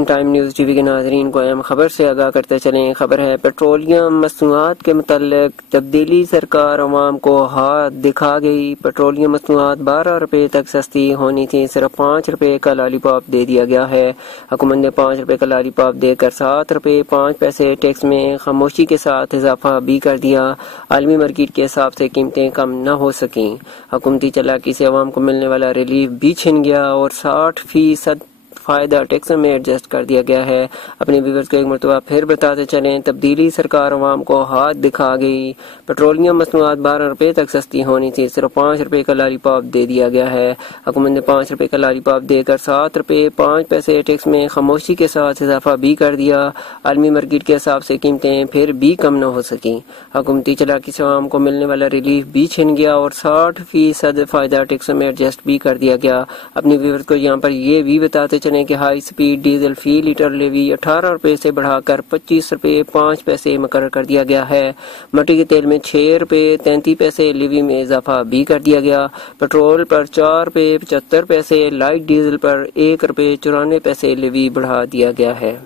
In time news T V کے ناظرین کو اہم خبر سے آگاہ کرتے چلیں۔ خبر ہے پیٹرولیم مصنوعات کے متعلق تبدیلی، سرکار عوام کو ہاتھ دکھا گئی۔ پیٹرولیم مصنوعات 12 روپے تک سستی ہونی تھی، صرف 5 روپے کا لالی پاپ دے دیا گیا ہے۔ حکومت نے 5 روپے کا لالی پاپ دے کر 7 روپے 5 پیسے ٹیکس میں خاموشی کے ساتھ اضافہ بھی کر دیا۔ عالمی مارکیٹ کے حساب سے قیمتیں کم نہ ہو سکیں۔ حکومتی چالاکی سے عوام کو ملنے والا ریلیف بھی چھن گیا اور 60% فائدہ ٹیکس میں ایڈجسٹ کر دیا گیا ہے۔ اپنے ویورز کو ایک مرتبہ پھر بتاتے چلیں، تبدیلی، سرکار عوام کو ہاتھ دکھا گئی۔ پیٹرولیم مصنوعات 12 روپے تک سستی ہونی تھی، صرف 5 روپے کا لالی پاپ دے دیا گیا ہے۔ حکومت نے 5 روپے کا لالی پاپ دے کر 7 روپے 5 پیسے ٹیکس میں خاموشی کے ساتھ اضافہ بھی کر دیا۔ عالمی مارکیٹ کے حساب سے قیمتیں پھر بھی کم نہ ہو سکیں۔ حکومتی چالاکی سے عوام کو ملنے والا ریلیف بھی چھن گیا اور 60% فائدہ ٹیکس میں ایڈجسٹ بھی کر دیا گیا۔ اپنے ویورز کو یہاں پر یہ بھی بتاتے چلیں کہ ہائی سپیڈ ڈیزل فی لیٹر لیوی 18 روپے سے بڑھا کر 25 روپے 5 پیسے مقرر کر دیا گیا ہے۔ مٹی کے تیل میں 6 روپے 33 پیسے لیوی میں اضافہ بھی کر دیا گیا۔ پیٹرول پر 4 روپے 75 پیسے، لائٹ ڈیزل پر 1 روپے 94 پیسے لیوی بڑھا دیا گیا ہے۔